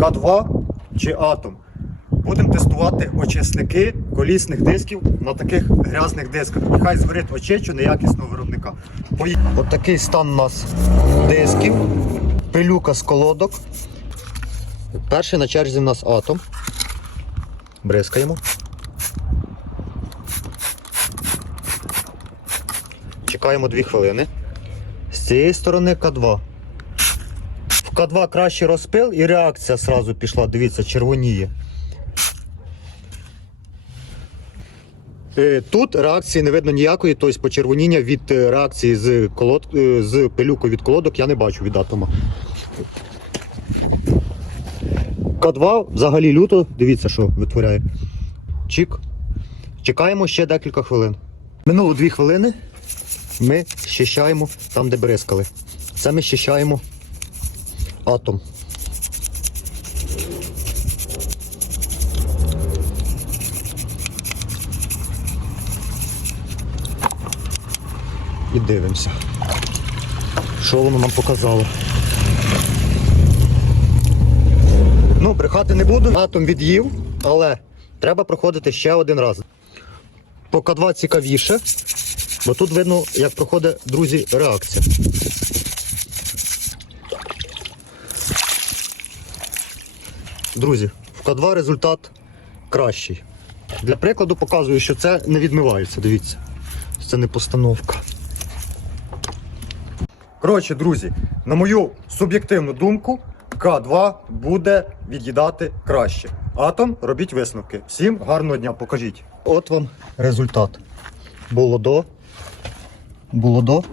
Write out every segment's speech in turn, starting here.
К2 чи Атом. Будемо тестувати очисники колісних дисків на таких грязних дисках. І хай згорить очечу неякісного виробника. Пої- От стан у нас дисків, пилюка з колодок. Перший на черзі у нас атом. Бризкаємо. Чекаємо 2 хвилини. З цієї сторони К2. В К2 кращий розпил і реакція сразу пішла. Дивіться, червоніє. Е, Тут реакції не видно ніякої, тобто почервоніння від е, реакції з, колод... е, з пилюкою від колодок я не бачу від атома. К2 взагалі люто, дивіться, що витворяє. Чик. Чекаємо ще декілька хвилин. Минуло 2 хвилини. Ми щищаємо там, де бризкали. Це ми щищаємо атом. І дивимося, що воно нам показало. Ну, брехати не буду, атом від'їв, але треба проходити ще один раз. По К2 цікавіше, бо тут видно, як проходить, друзі, реакція. Друзі, в К2 результат кращий. Для прикладу показую, що це не відмивається, дивіться. Це не постановка. Коротше, друзі, на мою суб'єктивну думку, К2 буде від'їдати краще. Атом, робіть висновки. Всім гарного дня, покажіть. От вам результат. Було до. Було до.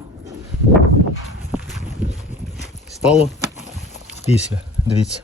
Стало після. Дивіться.